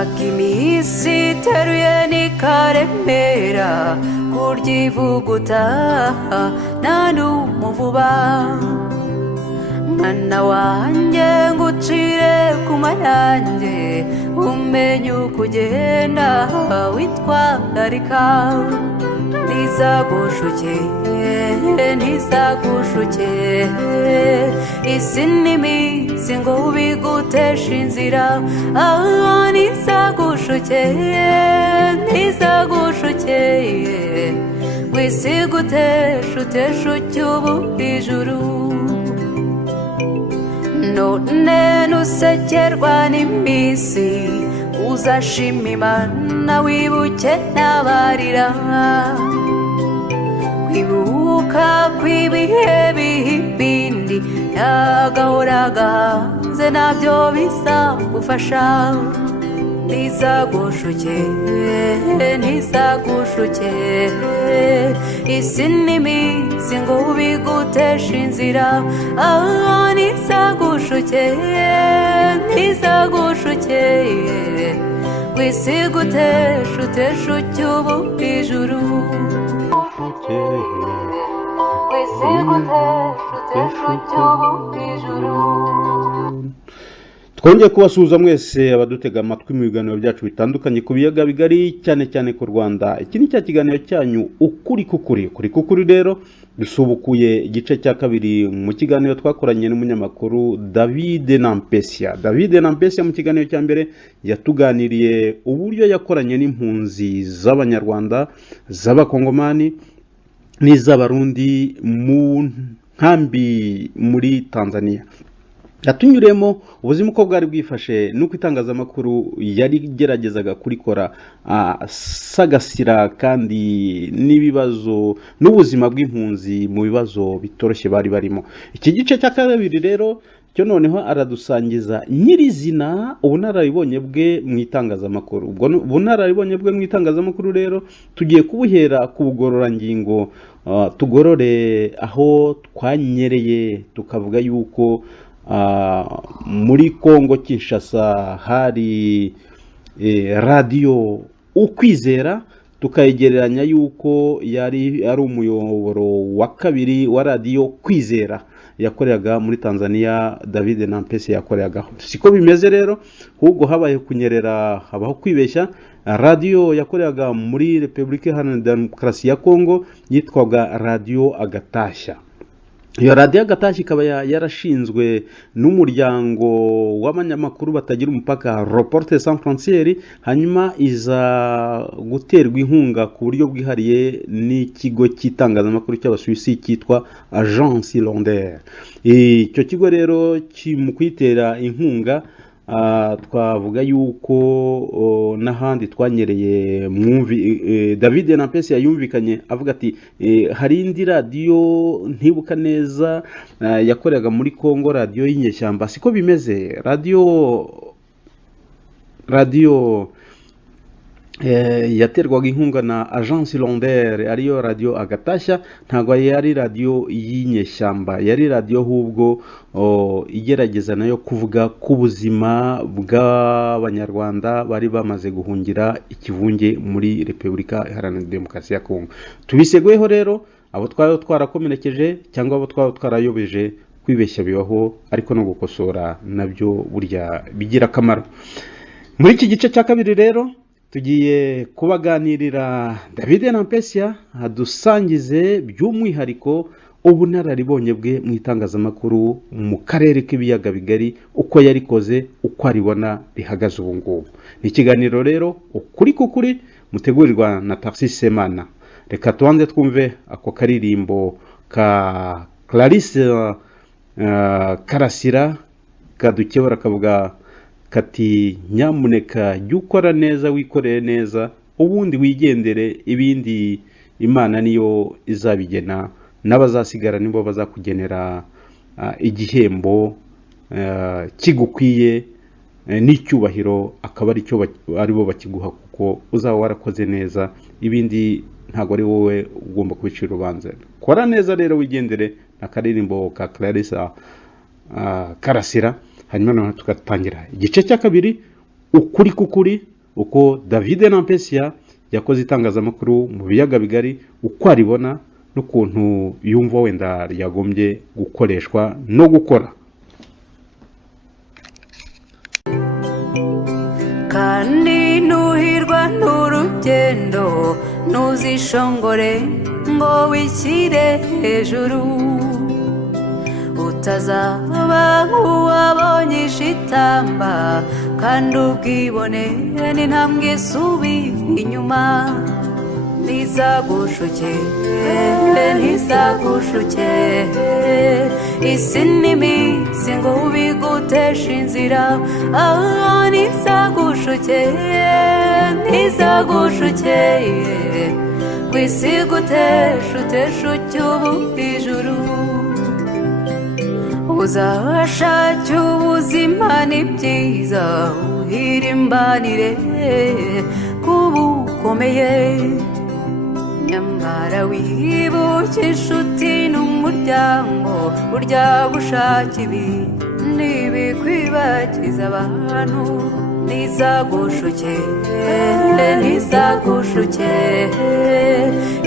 akimisi teruye nikaremera kuryivuguta nta n'umuvuba mwana wanjye ngucire ku mayanjye umenye uko ugenda witwararika ntizagushuke ntizagushuke isi n'iminsi ngo ubiguteshe inzira ntizagushuke ntizagushuke wisiguteshe uteshe ucyubu ijuru none nusekerwa n'iminsi uzashima Imana wibuke n'abarira kwibuka kw'ibihe bihibindi n'agahora gahanze nabyo bizagufasha ntizagushuke ntizagushuke isi n'iminsi ngo ubiguteshe inzira ntizagushuke ntizagushuke wisiguteshe uteshe ucyubu ijuru wisiguteshe uteshe ucyubu ijuru. twongeye kubasuhuza mwese abadutega amatwi mu biganiro byacu bitandukanye ku biyaga bigari cyane cyane ku Rwanda. Iki ni cya kiganiro cyanyu ukuri kukuri rero dusubukuye igice cya kabiri mu kiganiro twakoranye n'umunyamakuru David Nampesia mu kiganiro cya mbere yatuganiriye uburyo yakoranye n'impunzi z'abanyarwanda z'abakongomani n'iz'abarundi mu nkambi muri Tanzania. yatunyuremo ubuzima uko bwari bwifashe nuko itangazamakuru yari geragezaga kurikora sagasira kandi n'ibibazo n'ubuzima bw'impunzi mu bibazo bitoroshye bari barimo. Iki gice cya kabiri rero cyo noneho aradusangiza nyirizina ubunararibonye bwe mu itangazamakuru. Ubunararibonye bwe mu itangazamakuru rero tugiye kubuhera ku bugororangingo, tugorore aho twanyereye tukavuga yuko muri Kongo Kinshasa hari radio Ukwizera, tukayegereranya yuko yari ari umuyoboro wa kabiri wa radio Kwizera yakoreraga muri Tanzania David Nampesia yakoreraga. Siko bimeze rero, ahubwo habaye kunyerera, habaho kwibeshya. Radio yakoreraga muri Republika Iharanira Demokarasi ya Kongo yitwaga Radio Agatashya. Iyo radio Agatashya ikaba yarashinzwe n'umuryango w'abanyamakuru batagira umupaka Reporters Sans Frontières, hanyuma iza guterwa inkunga ku buryo bwihariye n'ikigo cy'itangazamakuru cy'Abasuwisi cyitwa Agence Hirondelle. Icyo kigo rero mu kwitera inkunga twavuga yuko n'ahandi twanyereye David Nampesia yumvikanye avuga ati hari indi radio ntibuka neza yakoreraga muri Kongo, radio y'inyeshyamba. Siko bimeze, radio yaterwaga inkunga na Agence Hirondelle ariyo Radio Agatashya, ntabwo yari radio y'inyeshyamba, yari radio ahubwo igerageza nayo kuvuga ku buzima bw'abanyarwanda bari bamaze guhungira ikivunge muri Republika Iharanira Demokarasi ya Kongo. Tubiseguyeho rero abo twarakomerekeje cyangwa abo twarayobeje, kwibeshya bibaho ariko no gukosora nabyo burya bigira akamaro. Muri iki gice cya kabiri rero tugiye kubaganirira David Nampesia adusangize by'umwihariko ubunararibonye bwe mu itangazamakuru mu karere k'ibiyaga bigari, uko yarikoze, uko aribona bihagaze ubu ngubu. Ni ikiganiro rero ukuri mutegurirwa na Tarsis Semana. Reka tubanze twumve ako karirimbo ka Clarisse Karasira kadukebura kavuga kati nyamuneka jya ukora neza, wikoreye neza, ubundi wigendere, ibindi Imana niyo izabigena, n'abazasigara nibo bazakugenera igihembo kigukwiye n'icyubahiro, akaba aribo bakiguha kuko uzaba warakoze neza, ibindi ntabwo ari wowe ugomba kubicira urubanza. Kora neza rero wigendere, n'akaririmbo ka Clarisse Karasira. Hanyuma noneho tugatangira igice cya kabiri ukuri k'ukuri uko David Nampesia yakoze itangazamakuru mu biyaga bigari, uko aribona n'ukuntu yumva wenda yagombye gukoreshwa no gukora. kandi nuhirwa n'urugendo ntuzishongore ngo wishyire hejuru, utazaba nk'uwabonye ishitamba kandi ubwibone n'intambwe isubira inyuma. ntizagushuke ntizagushuke isi n'iminsi ngo biguteshe inzira. ntizagushuke ntizagushuke kwisi gutesha utesha ucyubu ijuru. uzashake ubuzima ni byiza uhirimbanire kuba ukomeye, nyamara wibuke inshuti n'umuryango burya gushaka ibi ntibikwibagiza abantu. ntizagushuke ntizagushuke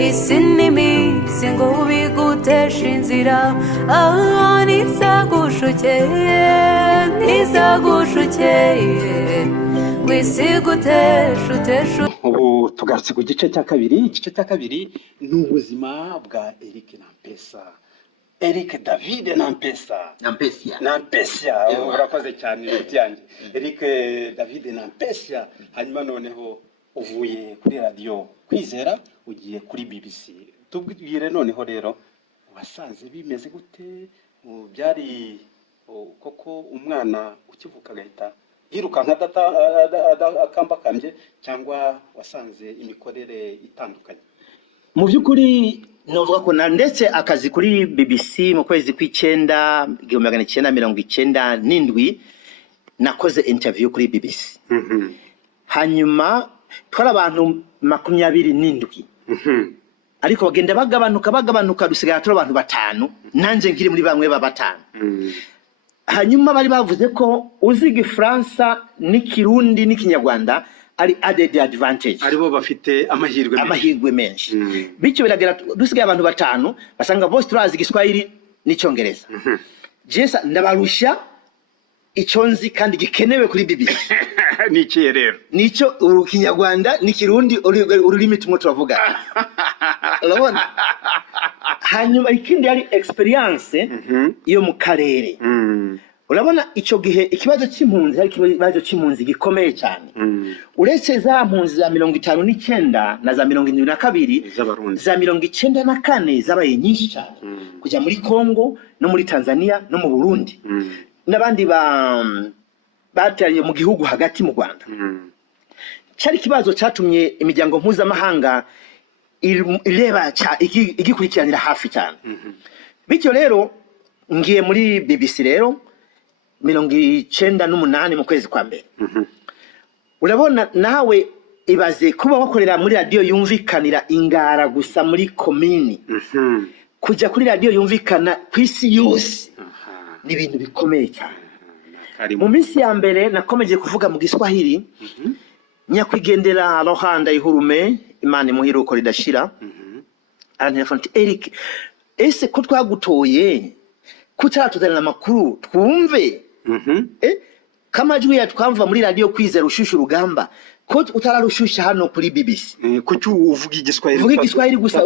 isi n'iminsi ngo biguteshe inzira. ntizagushuke ntizagushuke kwisi gutesha utesha. Ubu tugarutse ku gice cya kabiri. Igice cya kabiri ni ubuzima bwa Eric Nampesia, Eric David Nampesia. Urakoze cyane inshuti yanjye Eric David Nampesia. Hanyuma noneho uvuye kuri radio Kwizera ugiye kuri BBC. Tubwire noneho rero wasanze bimeze gute? Byari koko umwana ukivuka agahita yiruka akambakambye, cyangwa wasanze imikorere itandukanye? Mu by'ukuri novuga ko ndetse akazi kuri BBC mu kwezi kw'icenda 1997 nakoze interview kuri BBC. Hanyuma twara abantu 27 ariko bagenda bagabanuka dusigara turi abantu 5, nanje nkiri muri bamwe ba 5. Hanyuma bari bavuze ko uziga Fransa n'ikirundi n'ikinyarwanda ari added advantage, aribo bafite amahirwe menshi. Bityo biragera dusigaye abantu 5 basanga bose turazi Igiswahili n'icyongereza. Jesa ndabarusha icyonzi kandi gikenewe kuri BBC. Niki rero? Nico urukinyarwanda n'ikirundi ururimi tumwe turavuga. Urabona? Hanyuma ikindi yari experience yo mu karere. Urabona icyo gihe ikibazo cy'impunzi hari ikibazo cy'impunzi gikomeye cyane. Uretse za mpunzi za 59 na za 72 za 94 zabaye nyinshi cyane kujya muri Kongo no muri Tanzania no mu Burundi. N'abandi batariye mu gihugu hagati mu Rwanda. Cyari kibazo cyatumye imiryango mpuzamahanga ireba igikurikiranira hafi cyane. Bityo rero ngiye muri BBC rero 98 mu kwezi kwa mbere. Urabona nawe ibaze kuba wakorera muri radio yumvikanira Ingara gusa muri komini, kujya kuri radio yumvikana kwisi yose ni ibintu bikomeye cyane. Mu minsi ya mbere nakomeje kuvuga mu Giswahili, nyakwigendera Rohanda Ihurume Imana imuhiruko ridashira. Arantelephone Eric, ese ko twagutoye kutaratuzanira amakuru twumve? Kama juu ya twamva muri radio Kwizera ushusha urugamba ko utararushusha hano kuri BBC. Kuki uvuga Igiswahili? Uvuga Igiswahili gusa,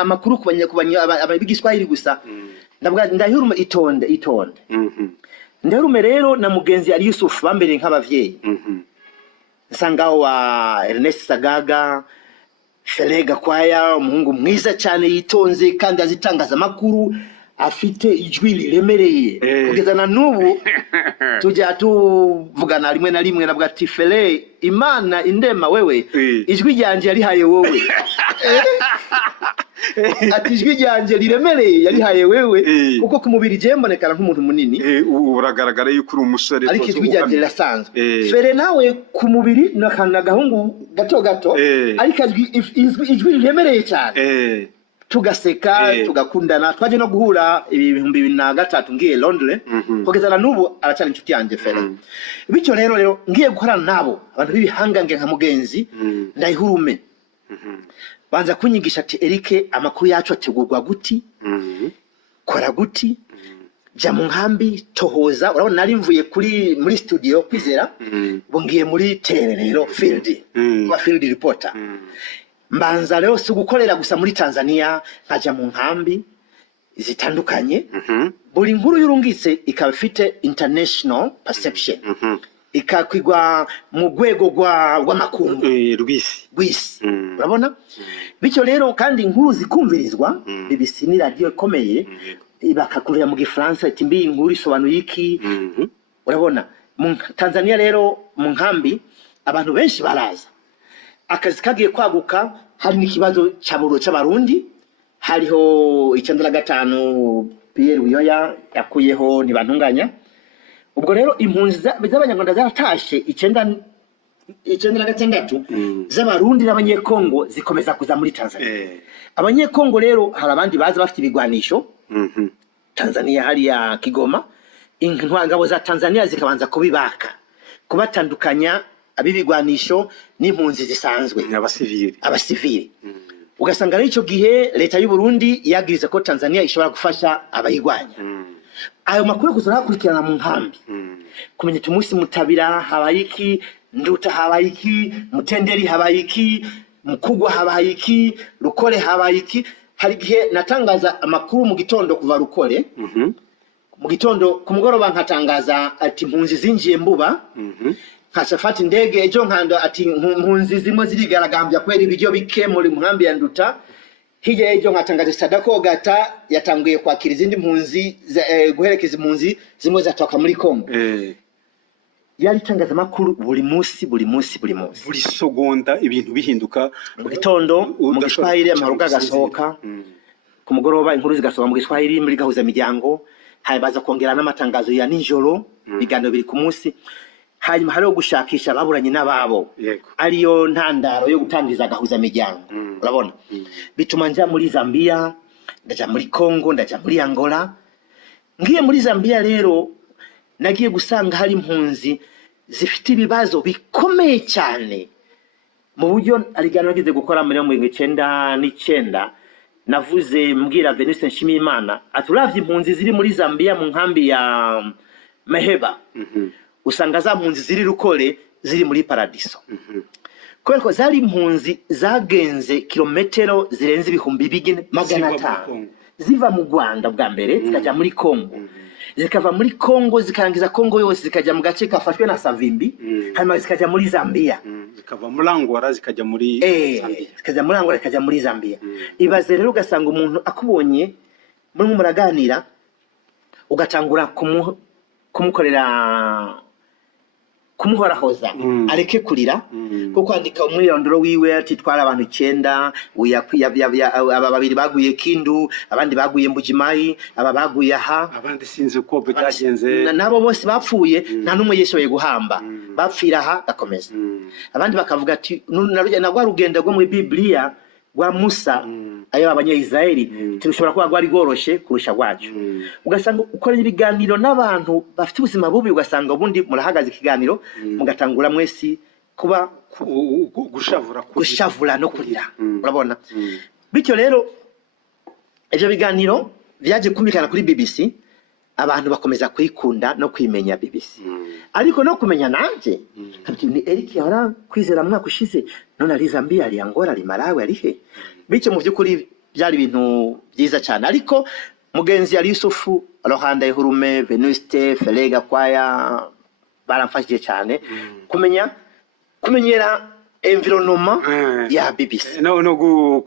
amakuru kubanya abigiswahili gusa. Ndahirume itonde. Ndahirume rero na mugenzi ari Yusuf bambere nk'abavyeyi. Nsanga wa Ernest Sagaga, Felega Kwaya, umuhungu mwiza cyane yitonze kandi azitangaza amakuru, afite ijwi riremereye. Kugeza na nubu tujya tuvugana rimwe na rimwe nabwo ati Fele Imana indema wewe ijwi ryanje yarihaye wowe. Ati ijwi ryanje riremereye yarihaye wewe kuko kumubiri je mbonekana nk'umuntu munini. Uragaragara yuko uri umusore, ariko ijwi ryanje rirasanzwe. Fere nawe kumubiri nakana gahungu gato ariko ijwi riremereye cyane. tugaseka tugakundana twaje no guhura 2003 ngiye Londres kugeza na nubu aracyari inshuti yanjye fera bityo rero ngiye gukorana nabo abantu bibihangange nka mugenzi ndayihurume banza kunyigisha ati Eric amakuru yacu ategurwa guti kora guti ja mu nkambi tohoza urabona nari mvuye muri studio kwizera bongiye muri tererero field wa field reporter mbanza rero si gukorera gusa muri Tanzania nkaja mu nkambi zitandukanye buri nkuru y'urungitse ikaba ifite international perception ikakwigwa mu rwego rw'amakungu rw'isi urabona bityo rero kandi inkuru zikumvirizwa BBC ni radio ikomeye bakakurira mu Gifaransa ati mbi inkuru isobanuye iki urabona mu Tanzania rero mu nkambi abantu benshi baraza akazi kagiye kwaguka hari n'ikibazo cy'aburo cy'abarundi hariho 95 Pierre Buyoya yakuyeho ntibantunganya ubwo rero impunzi z'abanyarwanda zaratashe 96 z'abarundi n'abanyekongo zikomeza kuza muri Tanzania abanyekongo rero hari abandi baza bafite ibigwanisho Tanzania hari ya Kigoma intwangabo za Tanzania zikabanza kubibaka kubatandukanya abibigwanisho n'impunzi zisanzwe abasivili ugasanga ari cyo gihe leta y'u Burundi yagiriza ko Tanzania ishobora gufasha abayigwanya ayo makuru kuzakurikirana mu nkambi kumenya tumusi mutabira habayiki nduta habayiki mutenderi habayiki mukugwa habayiki rukore habayiki hari gihe natangaza amakuru mu gitondo kuva rukore mu gitondo ku mugoroba nkatangaza ati impunzi zinjiye mbuba nkashafata indege ejo nkando ati impunzi zimwe zirigaragambya kwera ibiryo bike muri nkambi ya nduta hirya ejo nkatangaza Sadako Gata yatanguye kwakira izindi mpunzi guherekeza impunzi zimwe zatoka muri Kongo yari tangaza makuru buri munsi buri segonda ibintu bihinduka mu gitondo mu Giswahili amaruga gasohoka ku mugoroba inkuru zigasohoka mu Giswahili muri gahuza miryango habaza kongera n'amatangazo ya nijoro bigano biri ku munsi hanyuma hariho gushakisha baburanye n'ababo ariyo ntandaro yo gutangiza gahuza miryango urabona bituma nja muri Zambia ndaja muri Kongo ndaja muri Angola ngiye muri Zambia rero nagiye gusanga hari impunzi zifite ibibazo bikomeye cyane mu buryo arigano nagize gukora muri 1999 navuze mbwira Venuste Nshimiyimana aturavye impunzi ziri muri Zambia mu nkambi ya Maheba usanga za mpunzi ziri rukore ziri muri Paradiso ko zari impunzi zagenze kilometero zirenze 2500 ziva mu Rwanda bwa mbere zikaja muri Kongo zikava muri Kongo zikarangiza Kongo yose zikaja mu gace kafashwe na Savimbi hanyuma zikaja muri Zambia zikava muri Angola zikaja muri Zambia zikaja muri Angola zikaja muri Zambia ibaze rero ugasanga umuntu akubonye muri muraganira ugatangura kumukorera kumuhorahoza areke kurira kuko andika umwirondoro wiwe ati twara abantu 9 aba babiri baguye Kindu abandi baguye Mbujimayi aba baguye aha abandi sinzi uko byagenze nabo bose bapfuye nta numwe yeshoboye guhamba bapfira aha gakomeza abandi bakavuga ati nagwa rugenda rwo mu Biblia rwa Musa ayo abanye-Israeli tushobora kuba gwari goroshe kurusha gwacu ugasanga ukorera ibiganiro n'abantu bafite ubuzima bubi ugasanga ubundi murahagaze ikiganiro mugatangura mwesi kuba gushavura no kurira urabona bityo rero ivyo biganiro byaje kumvikana kuri BBC abantu bakomeza kwikunda no kwimenya BBC ariko no kumenya nanje kabiti ni Eric yara kwizera mwaka ushize none ari Zambia ari Angola ari Malawi ari he bityo mu byukuri byari ibintu byiza cyane ariko mugenzi yari Yusufu Rohanda Ihurume Venuste Felega Kwaya baramfashije cyane kumenyera environnement ya BBC no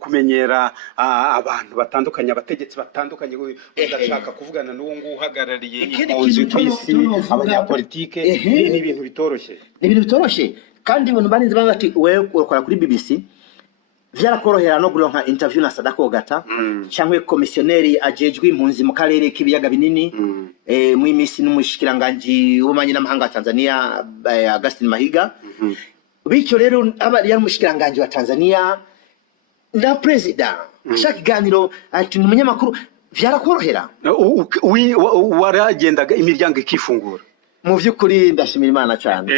kumenyera abantu batandukanye abategetsi batandukanye udashaka kuvugana n'uwo nguhagarariye impunzi kwisi abanyapolitike ni ibintu bitoroshye kandi ibintu baninze bati wewe ukora kuri BBC vyarakorohera no guronka interview na Sadako Gata cyangwa komisioneri ajejwe impunzi mu karere k'ibiyaga binini mu imisi n'umushikiranganje w'ubumanyi n'amahanga wa Tanzania Augustine Mahiga bityo rero abari umushikiranganje wa Tanzania na president ashaka ikiganiro ati ni umunyamakuru vyarakorohera waragendaga imiryango ikifungura mu vy'ukuri ndashimira Imana cyane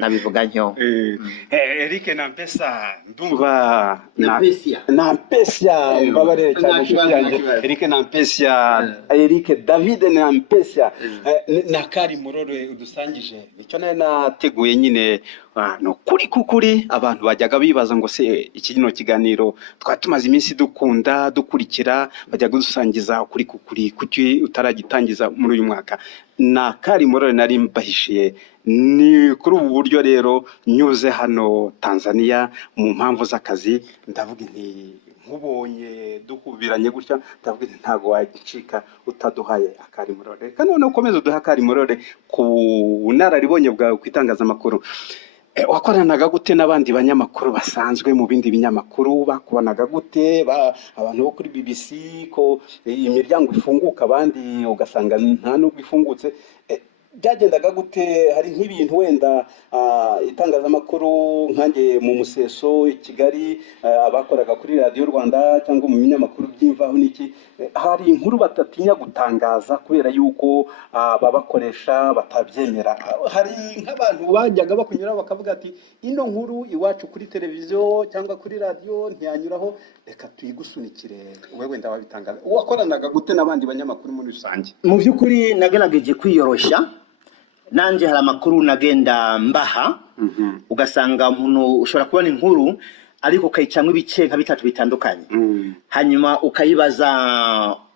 nabivuga ntyo Eric Nampesa ndumva Nampesa mbabarire cyane cyane Eric Nampesa Eric David Nampesa na Kari Murore udusangije nicyo nayo nateguye nyine no kuri abantu bajyaga bibaza ngo se iki kino kiganiro twatumaze iminsi dukunda dukurikira bajyaga dusangiza kuri kuki utaragitangiza muri uyu mwaka na Kari Murore nari mbahishiye ni kuri ubu buryo rero nyuze hano Tanzania mu mpamvu z'akazi ndavuga nti nkubonye dukubiranye gutya ndavuga nti ntago wacika utaduhaye Akari Murore kandi none ukomeze uduha Akari Murore ku nararibonye bwawe kwitangazamakuru wakoranaga gute n'abandi banyamakuru basanzwe mu bindi binyamakuru bakubonaga gute abantu bo kuri BBC ko imiryango ifunguka abandi ugasanga nta nubwo ifungutse byagendaga gute hari nk'ibintu wenda itangazamakuru nkange mu museso i Kigali abakoraga kuri Radio Rwanda cyangwa mu binyamakuru by'imvaho niki hari inkuru batatinya gutangaza kubera yuko babakoresha batabyemera hari nk'abantu bajyaga bakunyura bakavuga ati ino nkuru iwacu kuri televiziyo cyangwa kuri radio ntiyanyuraho reka tuyigusunikire wewe ndababitangaza wakoranaga gute n'abandi banyamakuru muri rusange mu by'ukuri nagerageje kwiyorosha nanje hari amakuru nagenda mbaha ugasanga umuntu ushobora kubona inkuru ariko kayicamwe ibice nka bitatu bitandukanye hanyuma ukayibaza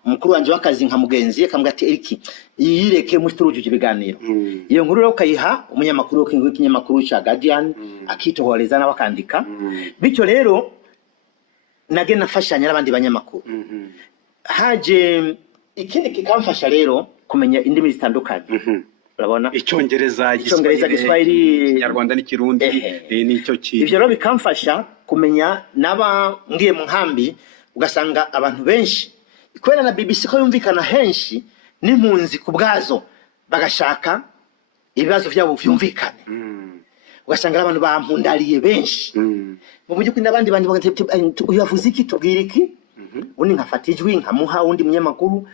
mukuru wanje w'akazi nka mugenzi akambwa ati Eriki yireke mu turujuje ibiganiro iyo nkuru rero ukayiha umunyamakuru w'ikinyamakuru cya Guardian akitohoreza n'abakandika bityo rero nagenda nafashanya n'abandi banyamakuru haje ikindi kikamfasha rero kumenya indimi zitandukanye urabona Icyongereza Igiswahili Ikinyarwanda n'Ikirundi nicyo kintu ivyo rero bikamfasha kumenya naba ngiye mu nkambi ugasanga abantu benshi kubera na BBC ko yumvikana henshi n'impunzi kubwazo bagashaka ibibazo byabo vyumvikane ugasanga abantu bampundariye benshi mu buryo ko n'abandi bandi uyavuze iki tubwira iki undi nkafata ijwi nkamuha undi munyamakuru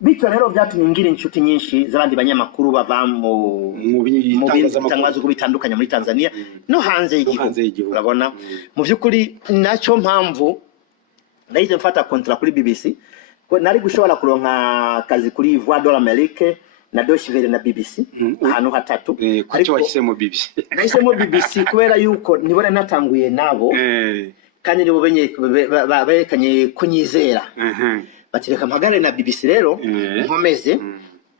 bityo rero byatumye ngira inshuti nyinshi z'abandi banyamakuru bava mu bitangazo bitandukanye muri Tanzania no hanze y'igihugu urabona mu by'ukuri nacyo mpamvu nahise mfata contrat kuri BBC ko nari gushobora kuronka kazi kuri Voix de l'Amérique na Deutsche Welle na BBC ahantu hatatu ariko wahisemo BBC nahisemo BBC kubera yuko nibona natanguye nabo kandi nibo berekanye kunyizera batireka mpagare na BBC rero nkomeze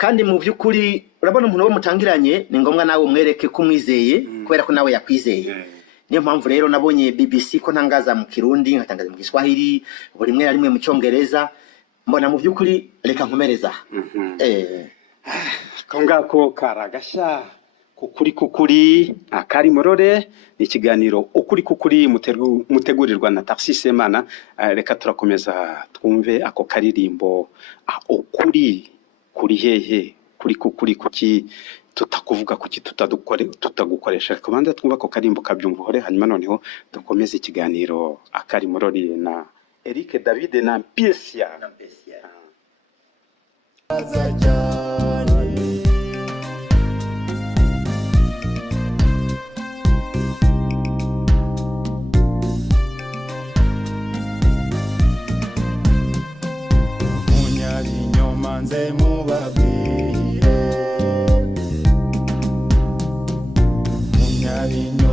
kandi mu by'ukuri urabona umuntu wo mutangiranye ni ngombwa nawe umwereke kumwizeye kubera ko nawe yakwizeye niyo mpamvu rero nabonye BBC ko ntangaza mu Kirundi nkatangaza mu Giswahili buri rimwe na rimwe mu Cyongereza mbona mu by'ukuri reka nkomereza kongako karagashya kukuri Akari Murore ni ikiganiro ukuri mutegurirwa na Tarsise Mana reka turakomeza twumve ako karirimbo ukuri kuri hehe kuri kuki tutakuvuga kuki tutagukoresha kubanza twumva ako karimbo kabyumva hore hanyuma noneho dukomeze ikiganiro Akari Murore na Eric David Nampesa nze mubabwire munyabinyo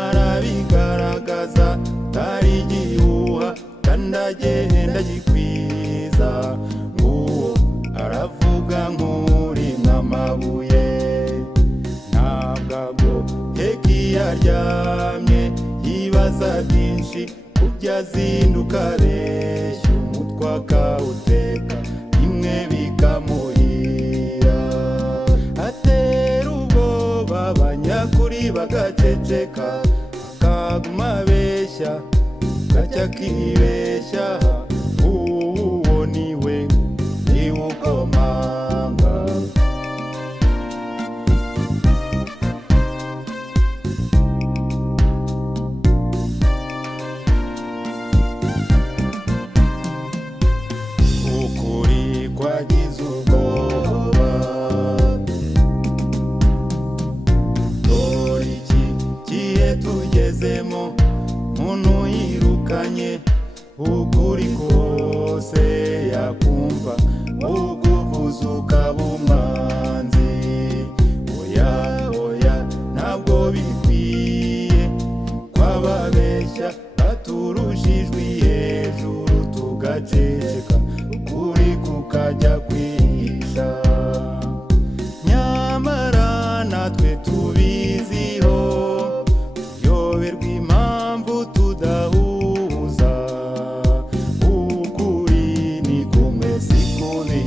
arabigaragaza tari gihuha kandagenda gikwiza nguwo aravuga nk'uri nk'amabuye ntabwo heki yaryamye yibaza byinshi kubyazinduka reshya umutwe akawuteka bikamuhira atera ubwoba abanyakuri bagaceceka akaguma beshya gacya kibeshya uwo niwe ukomanga tugezemo muntu yirukanye ukuri kose yakumva ukuvuza ukaba umwanzi oya oya ntabwo bikwiye kwababeshya baturushijwe hejuru tugaceceka ukuri kukajya kwihisha nyamara natwe tubiziho tuyoberwa impamvu tudahuza ukuri ni kumwe si kubi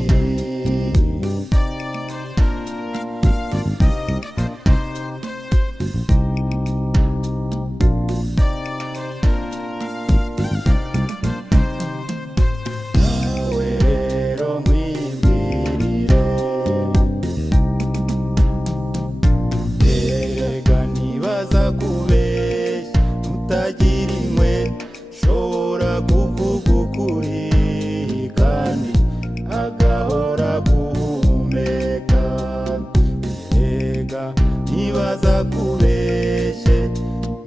nawe rero mwimirire erega nibaza kubeshya utagira inkwe shobora kuvuga ukuri kandi agahora guhumeka erega nibaza kubeshye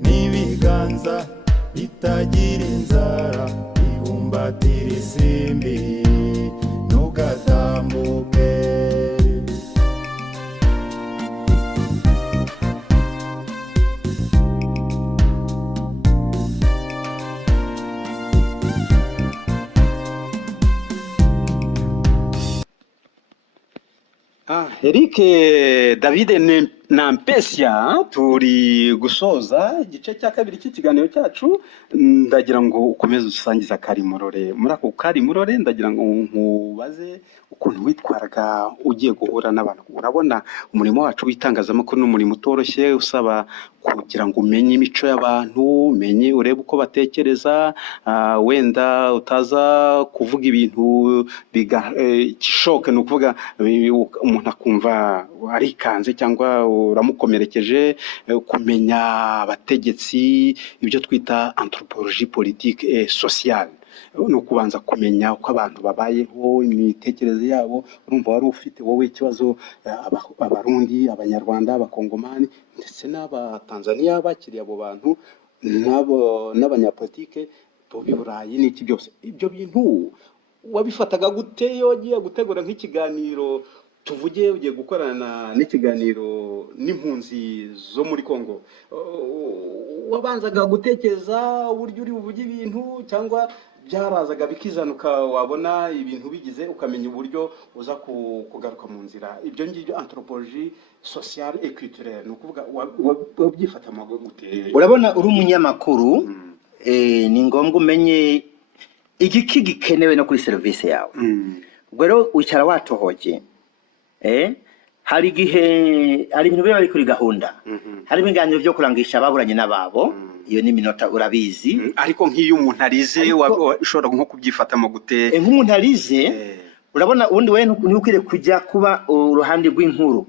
n'ibiganza bitagira inzara bibumbatira isimbi ntugatambuke Eric David Nampesia turi gusoza igice cya kabiri cy'ikiganiro cyacu ndagira ngo ukomeze usangiza Karimurore muri ako Karimurore ndagira ngo nkubaze ukuntu witwaraga ugiye guhura n'abantu urabona umurimo wacu w'itangazamakuru n'umurimo utoroshye usaba kugira ngo umenye imico y'abantu umenye urebe uko batekereza wenda utaza kuvuga ibintu kishoke no kuvuga umuntu akumva arikanze cyangwa uramukomerekeje kumenya abategetsi ibyo twita anthropologie politique et sociale no kubanza kumenya uko abantu babayeho imitekerereze yabo urumva wari ufite wowe ikibazo abarundi abanyarwanda abakongomani ndetse n'abatanzania bakiriye abo bantu n'abanyapolitike bobi Burayi n'iki byose ibyo bintu wabifataga gute iyo wagiye gutegura nk'ikiganiro tuvuge ugiye gukorana n'ikiganiro n'impunzi zo muri Kongo wabanzaga gutekereza uburyo uri buvuge ibintu cyangwa byarazaga bikizanuka wabona ibintu bigize ukamenya uburyo uza kugaruka mu nzira ibyo ngibyo anthropologie sociale et culturelle no kuvuga wabyifata amago gute urabona uri umunyamakuru ni ngombwa umenye igiki gikenewe no kuri service yawe ubwo rero wicara watohoje hari igihe hari ibintu biba biri kuri gahunda hari ibiganiro byo kurangisha ababuranye n'ababo iyo ni minota urabizi ariko nk'iyo umuntu arize ushobora nko kubyifatamo gute nk'umuntu arize urabona ubundi we ntukwire kujya kuba uruhande rw'inkuru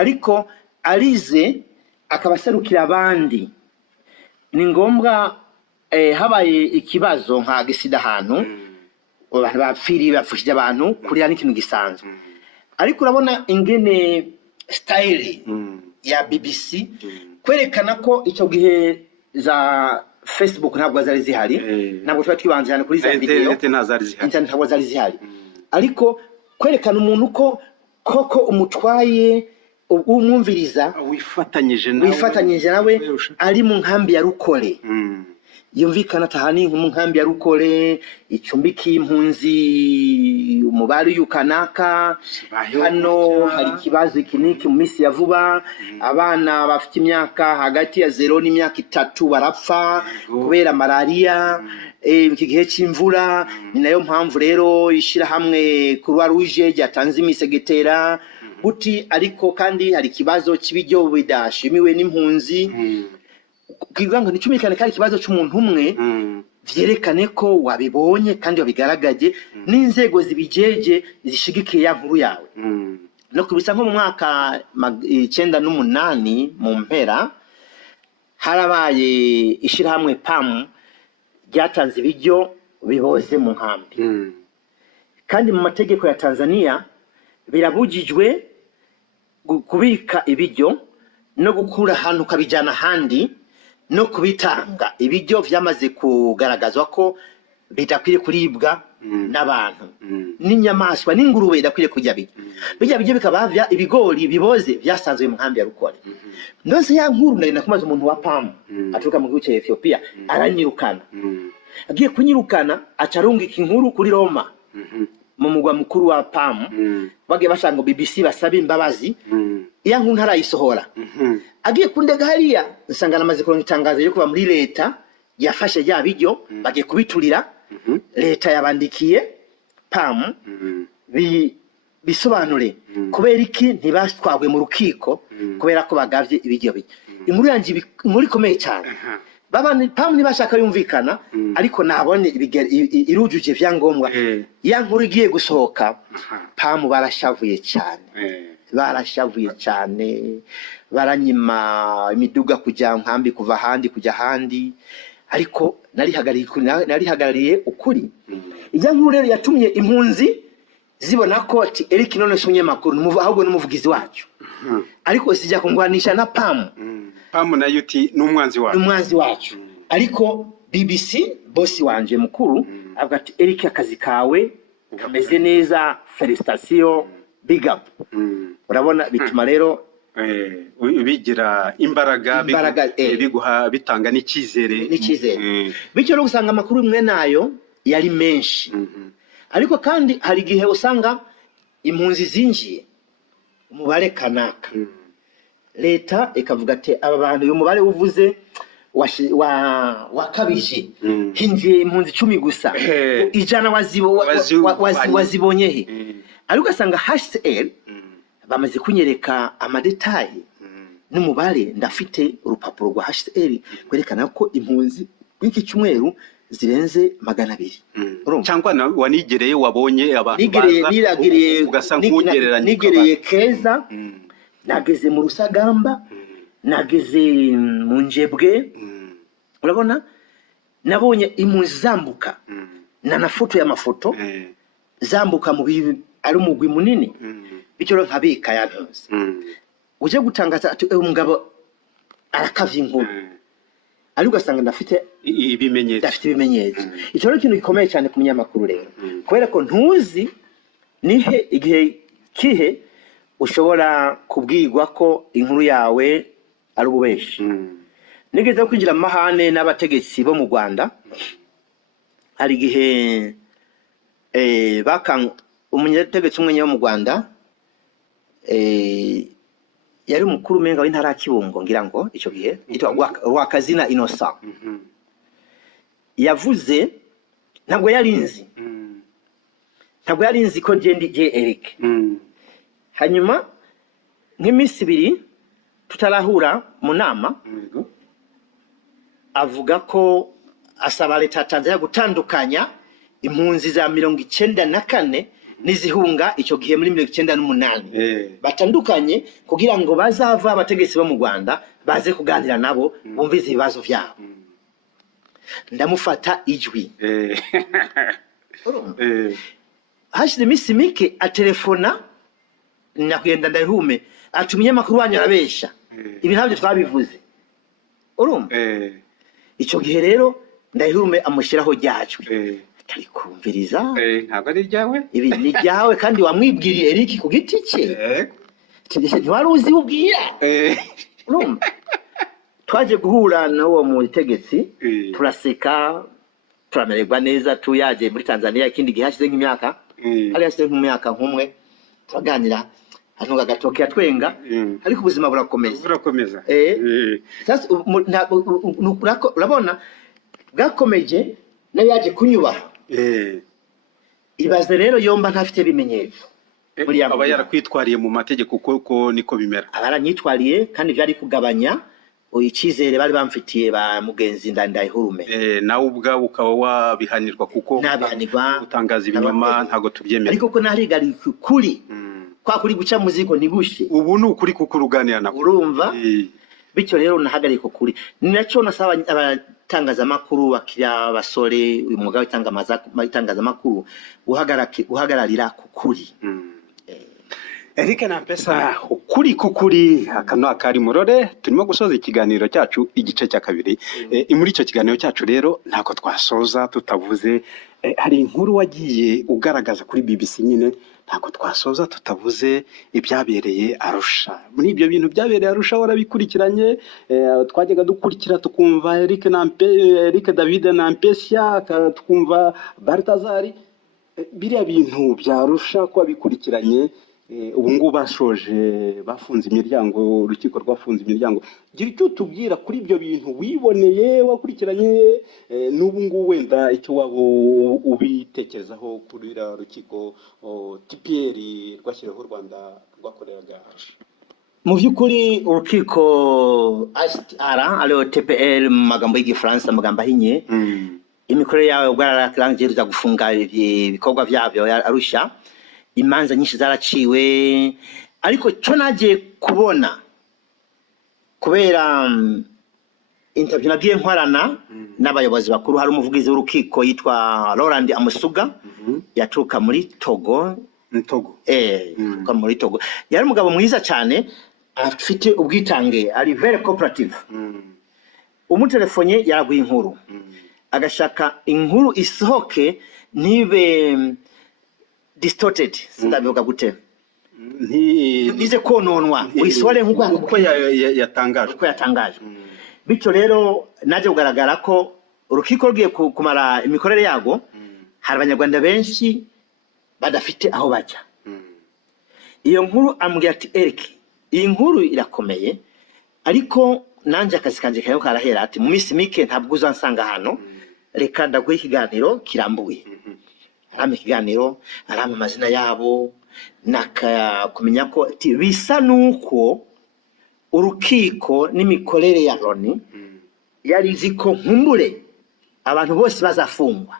ariko arize akabaserukira abandi ni ngombwa habaye ikibazo nka gisida ahantu abantu bapfiriye bapfushije abantu kurira n'ikintu gisanzwe ariko urabona ingene style ya BBC kwerekana ko icyo gihe za Facebook ntabwo zari zihari ntabwo twari twibanze cyane kuri za video internet ntabwo zari zihari ariko kwerekana umuntu ko koko umutwaye umwumviriza wifatanyije nawe ari mu nkambi ya Rukore yumvikana tahani mu nkambi ya Rukore icumbiki impunzi umubari yukanaka hano hari kibazo ikiniki mu minsi ya vuba abana bafite imyaka hagati ya 0 n'imyaka 3 barapfa kubera malaria iki gihe cy'imvura ni nayo mpamvu rero ishira hamwe Croix Rouge yatanze imisegetera buti ariko kandi hari kibazo cy'ibijyo bidashimiwe n'impunzi kiganga nicumikane kari kibazo cy'umuntu umwe vyerekane ko wabibonye kandi wabigaragaje n'inzego zibijeje zishigikiye ya nkuru yawe no kubisa nko mu mwaka 98 mu mpera harabaye ishirahamwe PAM ryatanze ibijyo biboze mu nkambi kandi mu mategeko ya Tanzania birabujijwe kubika ibijyo no gukura ahantu kabijana handi no kubitanga ibiryo vyamaze kugaragazwa ko bidakwiriye kuribwa n'abantu n'inyamaswa n'ingurube idakwiriye kurya bijya bikaba ibigori biboze byasanzwe mu nkambi ya Rukore. Ndose ya nkuru nari nakumaze umuntu wa PAM aturuka mu gihugu cya Ethiopia aranyirukana, agiye kunyirukana acarungika inkuru kuri Roma mu mugwa mukuru wa PAM bagiye bashanga BBC basaba imbabazi iya nkuru ntarayisohora. Agiye kundega hariya nsanga namaze kuronka itangazo yo kuba muri leta yafashe ya bijyo bagiye kubiturira. Leta yabandikiye PAM bisobanure kubera iki ntibashwagwe mu rukiko kubera ko bagavye ibijyo bijyo. Inkuru yanje muri komeye cyane. Babani PAM nibashaka yumvikana ariko nabone irujuje vyangombwa. Ya nkuru igiye gusohoka PAM barashavuye cyane. Barashavuye cyane, baranyima imiduga kujya nkambi kuva handi kujya handi, ariko narihagarariye ukuri. Ijya nkuru rero yatumye impunzi zibona ko ati Eric none sonye makuru ahubwo n'umuvugizi wacu. Ariko sijya kungwanisha na PAM. PAM nayo uti n'umwanzi wacu. N'umwanzi wacu. Ariko BBC boss wanje mukuru avuga ati Eric akazi kawe kameze neza, felicitation, big up. Urabona bituma rero bigira imbaraga biguha bitanga n'ikizere. Bityo no gusanga amakuru mwe nayo yari menshi. Ariko kandi hari gihe usanga impunzi zinjiye umubare kanaka. Leta ikavuga ati aba bantu uyu mubare uvuze wakabije hinjiye impunzi 10 gusa, ijana wazibonye he. Ariko ugasanga HCR bamaze kunyereka amadetayi n'umubare ndafite urupapuro rwa HCR kwerekana ko impunzi w'iki cyumweru zirenze 200. Cyangwa wanigereye wabonye abantu baza ugasanga nkugereranya nigereye Keza, nageze mu Rusagamba, nageze mu Njebwe. Urabona nabonye impunzi zambuka na foto y'amafoto zambuka mu ari umugwi munini. Bityo nkabika yantuze uje gutangaza ati umugabo arakavye inkuru, ari ugasanga ndafite ibimenyetso. Icyo rero kintu gikomeye cyane ku munyamakuru rero, kubera ko ntuzi nihe igihe kihe ushobora kubwirwa ko inkuru yawe ari ububeshi. Nigeze kwinjira mu mahane n'abategetsi bo mu Rwanda, hari igihe umunyategeko umwe wo mu Rwanda yari umukuru menga w'intara Kibungo ngira ngo icyo gihe yitwa Rwakazina Innocent. Yavuze ntabwo yarinzi ko je Eric. Hanyuma nk'iminsi 2 tutarahura mu nama avuga ko asaba leta Tanzania gutandukanya impunzi za 94 nizihunga icyo gihe muri 1998 batandukanye kugira ngo bazava abategetsi bo mu Rwanda baze kuganira nabo bumvize ibibazo byabo. Ndamufata ijwi hashize iminsi mike atelefona nakugenda ndahume atumye makuru wanyu arabesha ibi ntabyo twabivuze. Urumva icyo gihe rero ndahume amushiraho ryacwe atari kumviriza ntabwo ari ryawe, ibi ni ryawe kandi wamwibwiriye Eric ku giti cye. Ntiwari uzi ubwira. Urumva twaje guhura n'uwo mutegetsi turaseka turamererwa neza tuyaje muri Tanzania ikindi gihe hashize nk'imyaka ari hashize nk'imyaka nk'umwe turaganira hano gatoke yatwenga ariko ubuzima burakomeza. Sasa urabona bwakomeje nayo yaje kunyubaha. Ibaze rero yomba ntafite bimenyetso muri aba yarakwitwariye mu mategeko kuko niko bimera. Abaranyitwariye kandi byari kugabanya ikizere bari bamfitiye ba mugenzi Ndayihurume. Nawe ubwa ukaba wabihanirwa kuko gutangaza ibinyoma ntago tubyemera. Ariko ko nahigari kuri kwa kuri guca muziko ntigushe. Ubu ni ukuri kuko uruganira nako. Urumva? Bityo rero nahagari ko kuri. Ninacho nasaba abatangazamakuru bakira basore uyu mwuga w'itangazamakuru guhagararira ku kuri. Eric Nampesa ukuri kukuri akano akari murore turimo gusoza ikiganiro cyacu igice cya kabiri muri icyo kiganiro cyacu rero ntako twasoza tutavuze hari inkuru wagiye ugaragaza kuri BBC nyine ntako twasoza tutavuze ibyabereye Arusha muri ibyo bintu byabereye Arusha warabikurikiranye twajyaga dukurikira tukumva Eric David Nampesa tukumva Baltazari biriya bintu bya Arusha ko bikurikiranye ubu ngubu bashoje bafunze imiryango urukiko rwafunze imiryango gira icyo tubwira kuri ibyo bintu wiboneye wakurikiranye n'ubu ngubu wenda icyo wabo ubitekerezaho kuri rukiko TPR rwashyiriweho u Rwanda rwakoreraga mu by'ukuri urukiko ariyo TPR mu magambo y'igifaransa amagambo ahinnye imikorere yawe bwararangije ruza gufunga ibikorwa byabyo Arusha imanza nyinshi zaraciwe ariko cyo nagiye kubona kubera interview nagiye nkwarana n'abayobozi bakuru hari umuvugizi w'urukiko yitwa Laurent Amusuga yaturuka muri Togo muri Togo yari umugabo mwiza cyane afite ubwitange ari very cooperative umutelefone yaraguye inkuru agashaka inkuru isohoke nibe distorted sindabivuga gute nize kononwa wisore nkuko yatangaje bityo rero naje kugaragara ko urukiko rugiye kumara imikorere yago hari abanyarwanda benshi badafite aho bajya iyo nkuru ambwira ati Eric iyi nkuru irakomeye ariko nanje akazi kanje kayo karahera ati mu minsi mike ntabwo uzansanga hano reka ndaguha ikiganiro kirambuye ikiganiro arama amazina yabo kumenya ko bisa nuko urukiko n'imikorere ya Loni yari ziko nkumbure abantu bose bazafungwa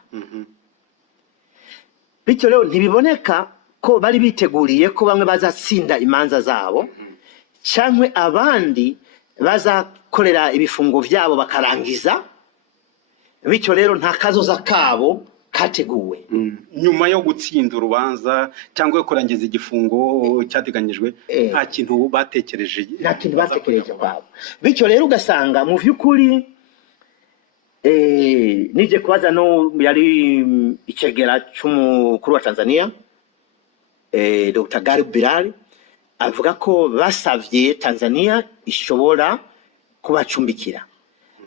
bityo rero ntibiboneka ko bari biteguriye ko bamwe bazatsinda imanza zabo cyangwa abandi bazakorera ibifungo byabo bakarangiza bityo rero nta kazoza kabo kateguwe nyuma yo gutsinda urubanza cyangwa kurangiza igifungo cyateganyijwe nta kintu batekereje kwabo bityo rero ugasanga mu by'ukuri nije kubaza no yari icegera cy'umukuru wa Tanzania Dr. Gari Bilal avuga ko basavye Tanzania ishobora kubacumbikira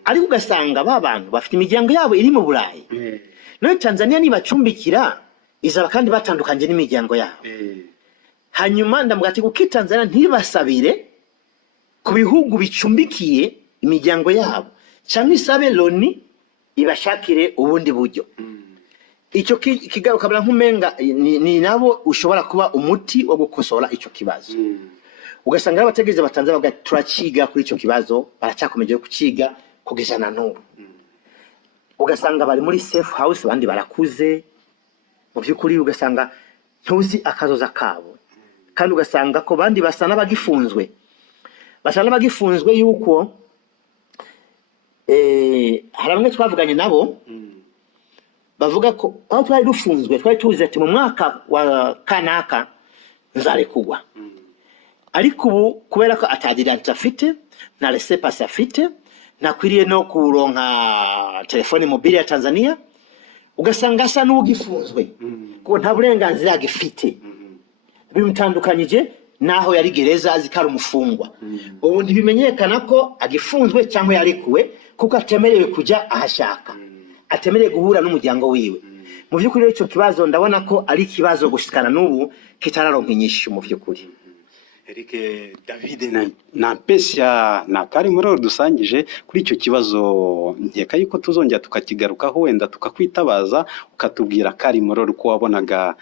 ariko ugasanga babantu bafite imiryango yabo iri mu Burayi no Tanzania nibacumbikira izaba kandi batandukanye n'imiryango yabo hanyuma ndamuga ati kuki Tanzania ntibasabire ku bihugu bicumbikiye imiryango yabo cyangwa isabe Loni ibashakire ubundi buryo icyo kigaruka bra nkumenga ni nabo ushobora kuba umuti wo gukosora icyo kibazo ugasanga abategeze batanze bavuga turaciga kuri icyo kibazo baracyakomeje kuciga kugeza na n'ubu ugasanga bari muri safe house bandi barakuze mu by'ukuri ugasanga ntuzi akazoza kabo kandi ugasanga ko bandi basana bagifunzwe yuko hari bamwe twavuganye nabo bavuga ko aho twari dufunzwe twari tuzi ati mu mwaka wa kanaka nzarekugwa ariko ubu kubera ko atadirante afite na laissez-passer afite nakwiriye no kuronka telefone mobile ya Tanzania ugasanga asa n'ugifunzwe kuko nta burenganzira agifite bimutandukanyije naho yari gereza azikara umufungwa ubu ntibimenyekana ko agifunzwe cyangwa yarikuwe kuko atemerewe kujya ahashaka atemereye guhura n'umuryango wiwe mu by'ukuri icyo kibazo ndabona ko ari kibazo gushikana n'ubu kitararonka inyishu mu by'ukuri Eric David Nampesa nakari muri dusangije kuri icyo kibazo nkeka yuko tuzongera tukakigarukaho wenda tukakwitabaza ukatubwira kari muri uko wabonaga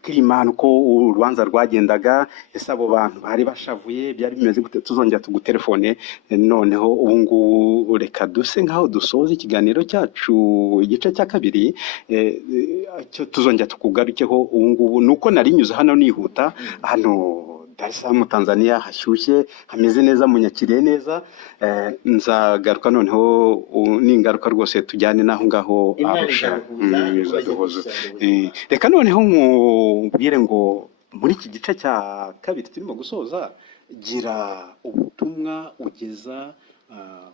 klima uko urubanza rwagendaga ese abo bantu bari bashavuye byari bimeze gute tuzongera tugutelefone noneho ubu ngubu reka duse nkaho dusoza ikiganiro cyacu igice cya kabiri cyo tuzongera tukugarukeho ubu ngubu nuko narinyuze hano nihuta hano Dar es Salaam Tanzania hashyushye hameze neza munyakiriye neza nzagaruka noneho n'ingaruka rwose tujyane naho ngaho Arusha reka noneho mubwire ngo muri iki gice cya kabiri turimo gusoza gira ubutumwa ugeza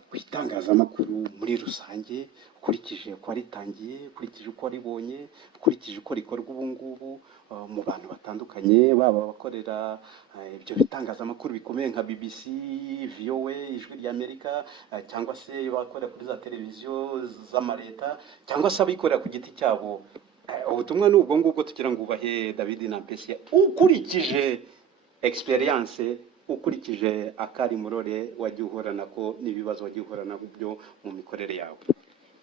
ku itangazamakuru muri rusange ukurikije uko ritangiye ukurikije uko ribonye ukurikije uko rikorwa ubu ngubu mu bantu batandukanye baba abakorera ibyo bitangazamakuru bikomeye nka BBC, VOA, Ijwi ry'Amerika cyangwa se bakorera kuri za televiziyo z'amareta cyangwa se abikorera ku giti cyabo. Ubutumwa n'ubwo ngubwo tugira ngo ubahe David Nampesia ukurikije experience, ukurikije akari murore wagiye uhura nako n'ibibazo wagiye uhura nabyo mu mikorere yawe.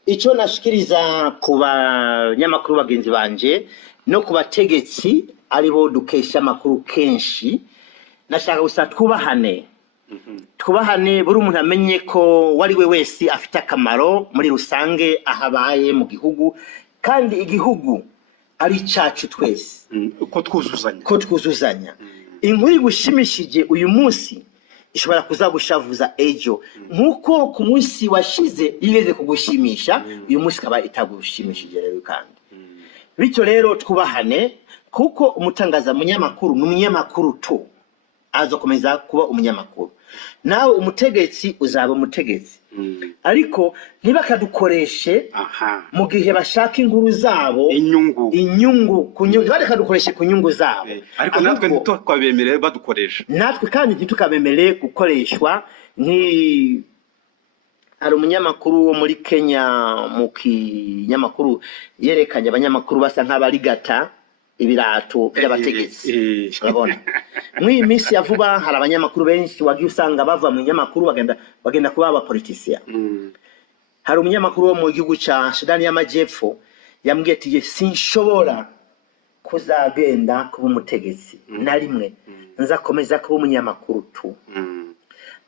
Icyo nashikiriza ku banyamakuru bagenzi banje no ku bategetsi aribo dukesha amakuru kenshi, nashaka gusa twubahane. Twubahane, buri umuntu amenye ko wari we wese afite akamaro muri rusange ahabaye mu gihugu, kandi igihugu ari cyacu twese, ko twuzuzanya. Inkuru igushimishije uyu munsi ishobora kuzagushavuza ejo, nkuko ku munsi washize yigeze kugushimisha uyu munsi kaba itagushimishije rero. Kandi bityo rero twubahane, kuko umunyamakuru ni umunyamakuru tu, azakomeza kuba umunyamakuru. Nawe umutegetsi uzaba umutegetsi, ariko ntibakadukoreshe mu gihe bashaka inkuru zabo, inyungu barekadukoreshe ku nyungu zabo. Ariko natwe ntitukabemerere badukoresha, natwe kandi ntitukabemerere gukoreshwa. Hari umunyamakuru wo muri Kenya mu kinyamakuru yerekanye abanyamakuru basa nk'abarigata ibirato by'abategetsi. Urabona mw'iyi minsi ya vuba hari abanyamakuru benshi wagiye usanga bava mu nyamakuru bagenda kuba abapolitisiya. Hari umunyamakuru wo mu gihugu cya Sudani y'Amajyepfo yambwiye ati sinshobora kuzagenda kuba umutegetsi na rimwe, nzakomeza kuba umunyamakuru tu.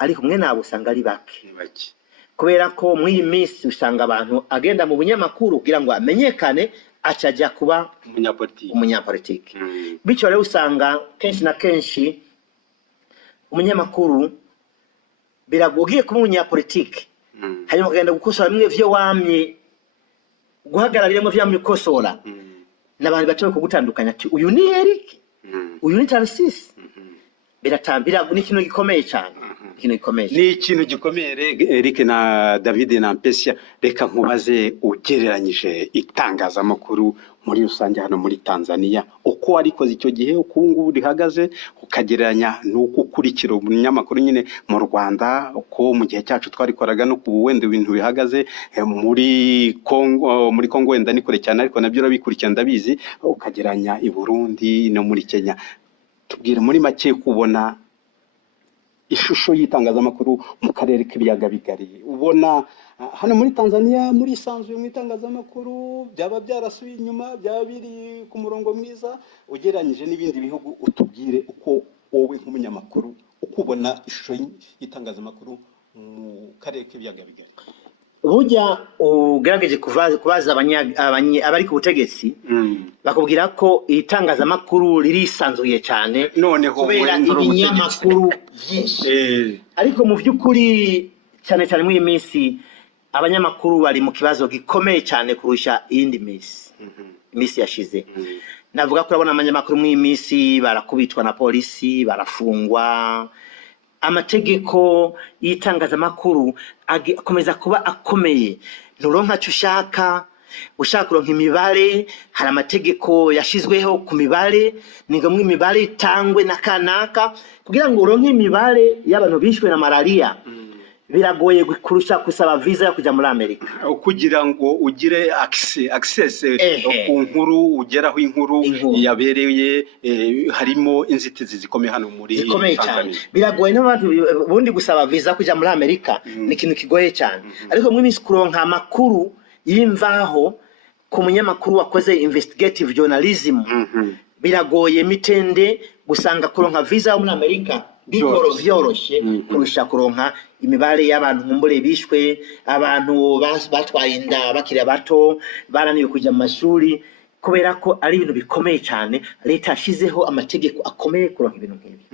Ariko mwe nabo usanga ari bake, kubera ko mw'iyi minsi usanga abantu agenda mu bunyamakuru kugira ngo amenyekane acajya kuba umunyapolitiki. Bityo rero usanga kenshi na kenshi umunyamakuru biragoye kuba umunyapolitiki, hanyuma ukagenda gukosora bimwe vyo wamye guhagararira mu vyamye ukosora, n'abantu bacaye kugutandukanya ati uyu ni Eric, uyu ni Tarcisse. Biratambira ni ikintu gikomeye cyane, ni ikintu gikomeye. Eric na David Nampesia, reka nkubaze ugereranyije itangazamakuru muri rusange hano muri Tanzania uko warikoze icyo gihe, uko ngubu rihagaze, ukagereranya nuko ukurikira umunyamakuru nyine mu Rwanda, uko mu gihe cyacu twarikoraga no ku wenda ibintu bihagaze muri Kongo wenda ni kure cyane, ariko nabyo urabikurikira ndabizi, ukagereranya i Burundi no muri Kenya. Tubwire muri make kubona ishusho y'itangazamakuru mu karere k'ibiyaga bigari. Ubona hano muri Tanzania muri sanzwe mu itangazamakuru byaba byarasubiye inyuma, byaba biri ku murongo mwiza ugereranyije n'ibindi bihugu. Utubwire uko wowe nk'umunyamakuru ukubona ishusho y'itangazamakuru mu karere k'ibiyaga bigari. Burya ugerageje kubaza abari ku butegetsi bakubwira ko itangazamakuru ririsanzuye cyane kubera ibinyamakuru byinshi. Ariko mu by'ukuri cyane cyane muri iyi minsi abanyamakuru bari mu kibazo gikomeye cyane kurusha iyindi minsi yashize. Navuga ko urabona abanyamakuru muri iyi minsi barakubitwa na polisi, barafungwa. Amategeko y'itangazamakuru akomeza kuba akomeye, nturonka cyo ushaka kuronka imibare. Hari amategeko yashizweho ku mibare, ni ngombwa imibare itangwe na kanaka kugira ngo uronke imibare y'abantu bishwe na malaria. Biragoye kurusha kusaba visa yo kujya muri Amerika, kugira ngo ugire access ku nkuru, ugeraho inkuru yabereye. Harimo inzitizi zikomeye hano muri Tanzania. Biragoye n'abantu bundi gusaba visa kujya muri Amerika, ni ikintu kigoye cyane. Ariko muri minsi kuronka amakuru y'imvaho ku munyamakuru wakoze investigative journalism biragoye. Mitende gusanga kuronka visa yo muri Amerika byoroshye kurusha kuronka imibare y'abantu mumbure bishwe, abantu batwaye inda bakiri bato, baraniwe kujya mu mashuri, kubera ko ari ibintu bikomeye cyane. Leta yashizeho amategeko akomeye kuronka ibintu nk'ibi.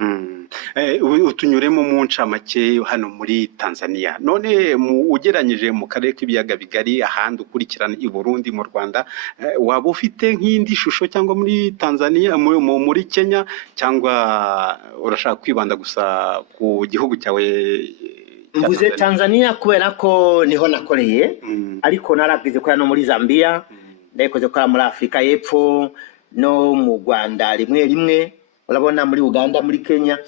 utunyuremo mu ncamake hano muri Tanzania none ugeranyije mu karere k'ibiyaga bigari ahandi ukurikirana i Burundi mu Rwanda waba ufite nk'indi shusho cyangwa muri Tanzania muri Kenya cyangwa urashaka kwibanda gusa ku gihugu cyawe mvuze Tanzania kubera ko niho nakoreye ariko naragize ko no muri Zambia ndakoze ko muri Afrika y'Epfo no mu Rwanda rimwe urabona muri Uganda muri Kenya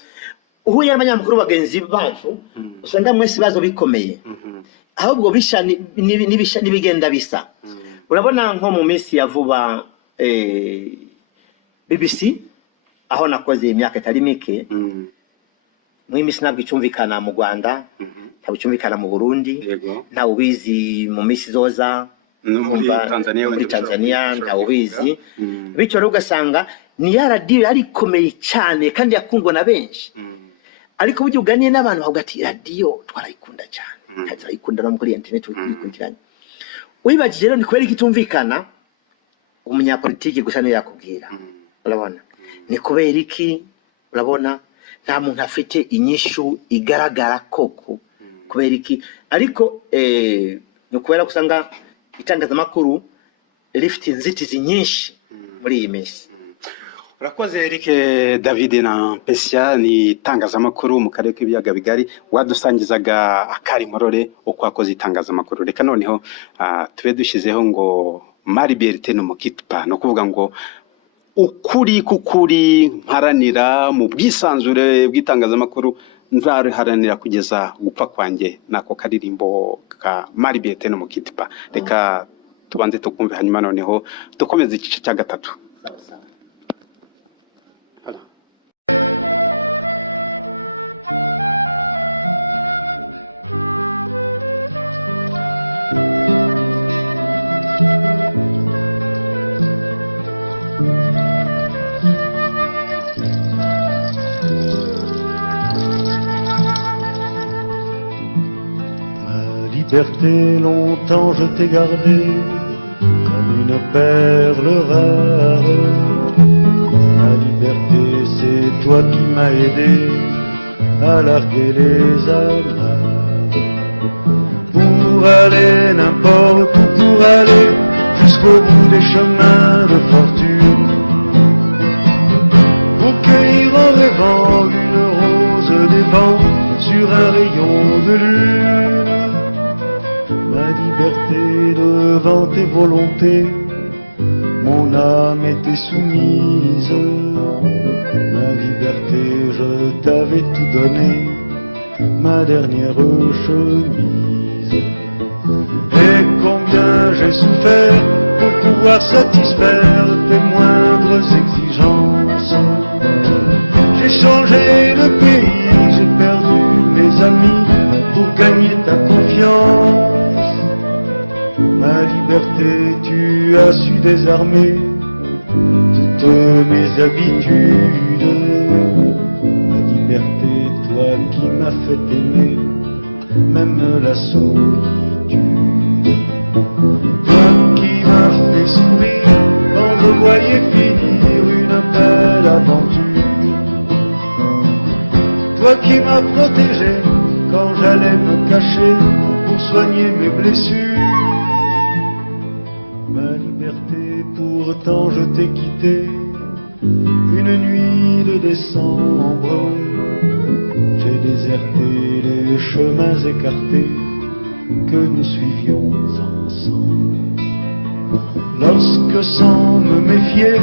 uhuye n'abanyamakuru bagenzi bacu usanga mwese bazo bikomeye ahubwo bisha nibigenda bisa urabona nko mu minsi ya vuba BBC aho nakoze imyaka itari mike mu minsi nabwo icumvikana mu Rwanda ntabwo mu Burundi nta ubizi mu minsi zoza muri Tanzania nta ubizi bityo rero ugasanga ni ya radio yari komeye cyane kandi yakundwa na benshi ariko buryo uganiye n'abantu bavuga ati radio twarayikunda cyane turayikunda no muri internet twikurikiranye wibagije rero ni kubera ikitumvikana umunyapolitiki gusa niyo yakubwira urabona ni kubera iki urabona nta muntu afite inyishu igaragara koko kubera iki ariko no kubera kusanga itangazamakuru rifite inzitizi nyinshi muri iyi minsi. Urakoze Eric David na Pesia ni itangazamakuru mu karere k'ibiyaga bigari wadusangizaga akari murore uko akoze itangazamakuru reka noneho tube dushyizeho ngo Mariberte no mukitpa no kuvuga ngo ukuri kukuri mparanira mu bwisanzure bw'itangazamakuru nzaruharanira kugeza gupfa kwanjye nako karirimbo ka Mariberte no mukitpa reka tubanze tukumve hanyuma noneho dukomeze igice cya gatatu. Ça fait longtemps je t'ai gardé une pauvre rêve. La liberté c'est toi qui m'as aidé à la vie les hommes. Pour aller le point pour aller jusqu'au bout des chemins de fortune. Pour qu'il y ait le vent, une rose ruban sur un rideau de lune. La liberté devant tes volontés, mon âme était soumise. La liberté, je t'avais tout donné, ma dernière chemise. Et combien je souffrais pour pouvoir satisfaire tes moindres exigences. J'ai changé mon pays, j'ai perdu mes amis pour gagner ta confiance. La liberté, tu as su désormais dans mes habitudes. La liberté, toi qui m'as fait aimer, même la solitude. Toi qui m'as fait sourire, en revoyant vivre une belle aventure. Toi qui m'as protégé, quand j'allais me cacher pour soigner mes blessures. Pourtant je t'ai quitté, les nuits les sombres, j'ai déserté les chemins écartés que nous suivions ensemble. Lorsque semble nous fier,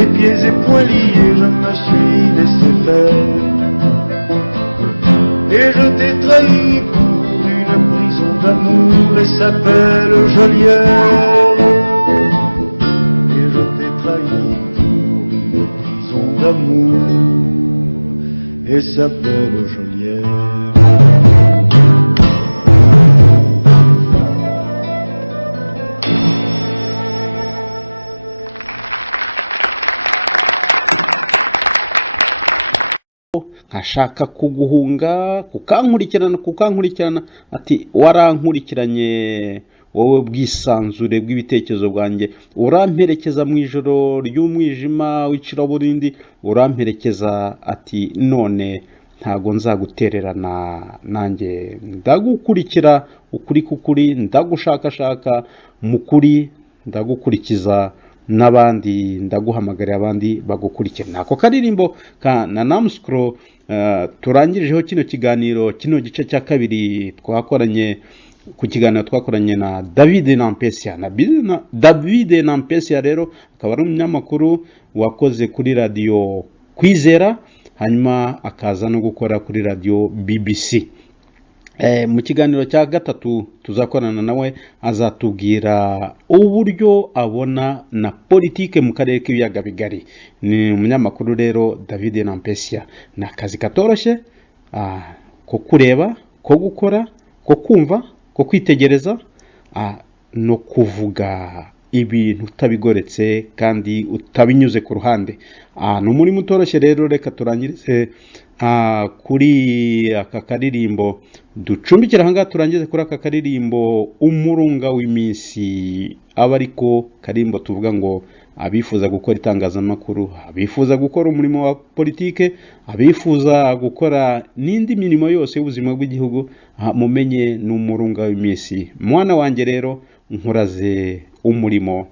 les pieds étoilés, me suivent de son cœur. Et le destin nous court, une prison d'amour et sa gueule joyeuse. Et sa belle journée. nkashaka kuguhunga kukankurikirana ati warankurikiranye wowe bwisanzure bw'ibitekerezo bwanjye, uramperekeza mu ijoro ry'umwijima w'icuraburindi, uramperekeza ati none ntago nzagutererana, nanjye ndagukurikira ukuri kukuri, ndagushakashaka mu kuri, ndagukurikiza n'abandi, ndaguhamagarira abandi bagukurikira. Nako karirimbo ka Nanamuskro turangirijeho kino kiganiro, kino gice cya kabiri twakoranye ku kiganiro twakoranye na David Nampesia. David Nampesia rero akaba ari umunyamakuru wakoze kuri radio Kwizera, hanyuma akaza no gukora kuri radio BBC. Mu kiganiro cya gatatu tuzakorana nawe, azatubwira uburyo abona na politike mu karere k'ibiyaga bigari. Ni umunyamakuru rero David Nampesia. Ni akazi katoroshye ko kureba, ko gukora, ko kumva, ko kwitegereza, no kuvuga ibintu utabigoretse kandi utabinyuze ku ruhande. Ni umurimo utoroshye rero. Reka turangirize kuri aka karirimbo, ducumbikira ahangaha turangize kuri aka karirimbo umurunga w'iminsi, aba ariko karimbo tuvuga ngo abifuza gukora itangazamakuru, abifuza gukora umurimo wa politike, abifuza gukora n'indi mirimo yose y'ubuzima bw'igihugu, mumenye n'umurunga w'iminsi. Mwana wanjye rero, nkuraze umurimo,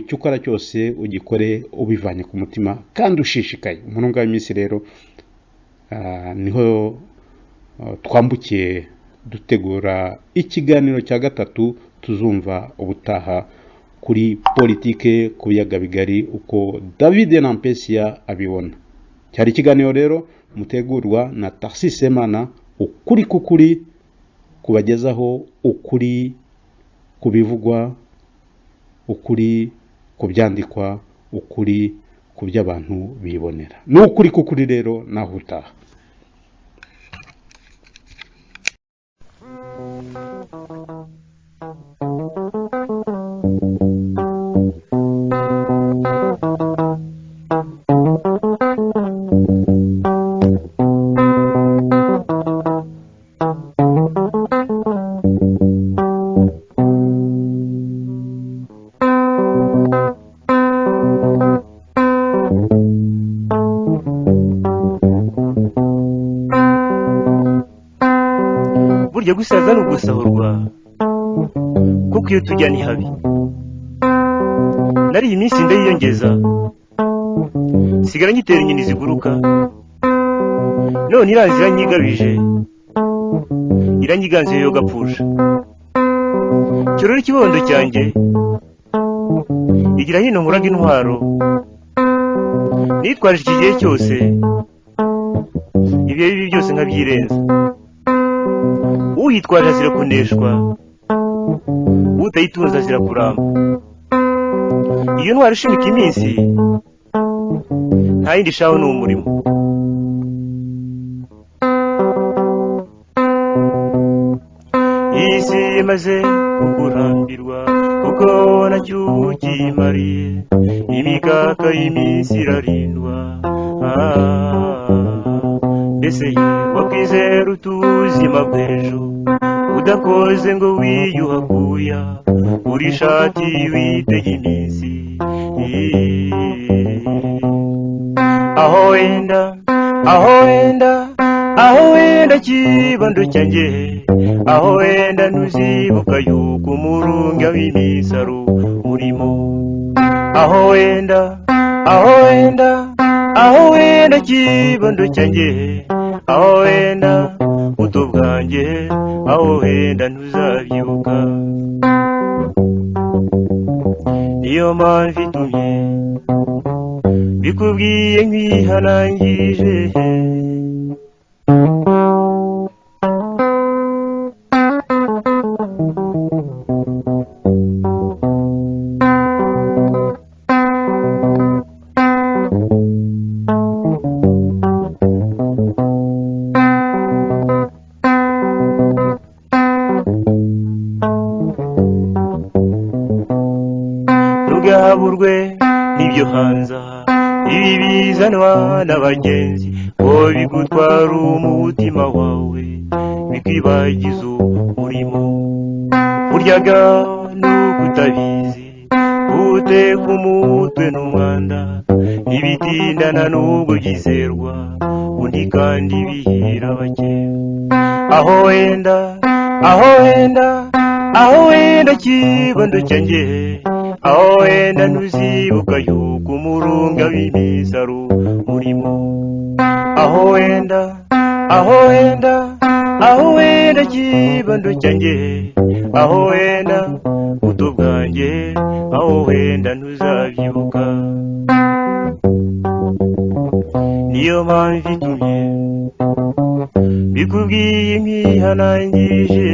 icyo ukora cyose ugikore ubivanye ku mutima kandi ushishikaye. Umurunga w'iminsi rero niho twambukiye dutegura ikiganiro cya gatatu tuzumva ubutaha kuri politike ku biyaga bigari uko David Nampesia abibona. Cyari ikiganiro rero mutegurwa na Tarsis Semana, ukuri kukuri, kubagezaho ukuri kubivugwa, ukuri kubyandikwa, ukuri kuby'abantu bibonera. N'ukuri kukuri rero naho utaha. burya gusaza ni ugusahurwa kuko iyo tujya ni habi. Nari iyi minsi ndayiyongeza sigara nyitera inyoni ziguruka, none iranzi iranyigabije, iranyiganze yo gapfusha. Kirori kibondo cyanjye igira hino nkuraga intwaro, nitwaje iki gihe cyose ibihe bibi byose nkabyirenza. Uyitwaje azira kuneshwa, utayitunze azira kuramba. Iyo ntwaro ishimika iminsi nta yindi shaho ni umurimo. Isi imaze kukurambirwa kuko nacyo ukimariye, imikaka y'iminsi irarindwa. Mbese wakwizera utuzima bw'ejo, udakoze ngo wiyuhakuya, uri shati witega iminsi. Aho wenda kibondo cyanjye, aho wenda ntuzibuka yuko umurunga w'iminsi ari umurimo. Aho wenda kibondo cyanjye, aho wenda buto bwanjye, aho wenda ntuzabyibuka. Niyo mpamvu itumye bikubwiye nkwihanangije. Ntugaburwe n'ibyo hanze, ibi bizanwa n'abagenzi, ngo bigutwara umutima wawe, bikwibagiza umurimo. buryaga n'ukutabizi uteka umutwe n'umwanda ntibitindana n'ubwo byizerwa undi kandi bihira bake aho wenda kibondo cyanjye aho wenda ntuzibuka yuko umurunga w'imisaro urimo aho wenda kibondo cyanjye aho wenda buto bwanjye aho wenda ntuzabyibuka niyo mpamvu itumye bikubwiye impihanangije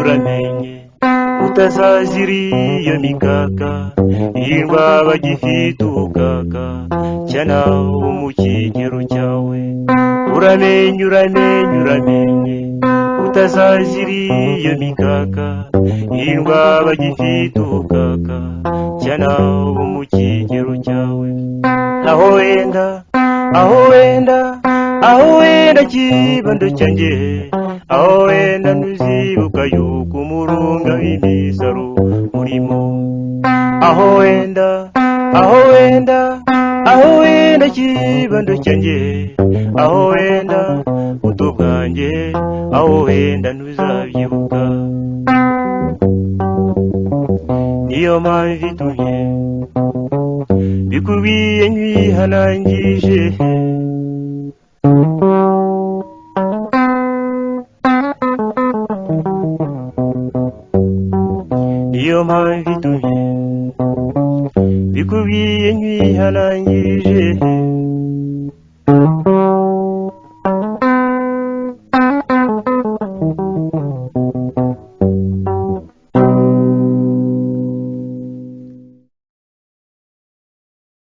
uramenye utazazira iyo mikaka irwa bagifite ubukaka cyana wo mu kigero cyawe uramenye utazazira iyo mikaka irwa bagifite ubukaka cyana wo mu kigero cyawe aho wenda kibondo cyanjye aho wenda ntuzibuka yuko umurunga w'imisaro urimo aho wenda kibondo cyanjye aho wenda buto bwanjye aho wenda ntuzabyibuka niyo mpamvu itumye bikubwiye nk'ihanangije niyo mpamvu itumye bikubwiye nk'ihanangije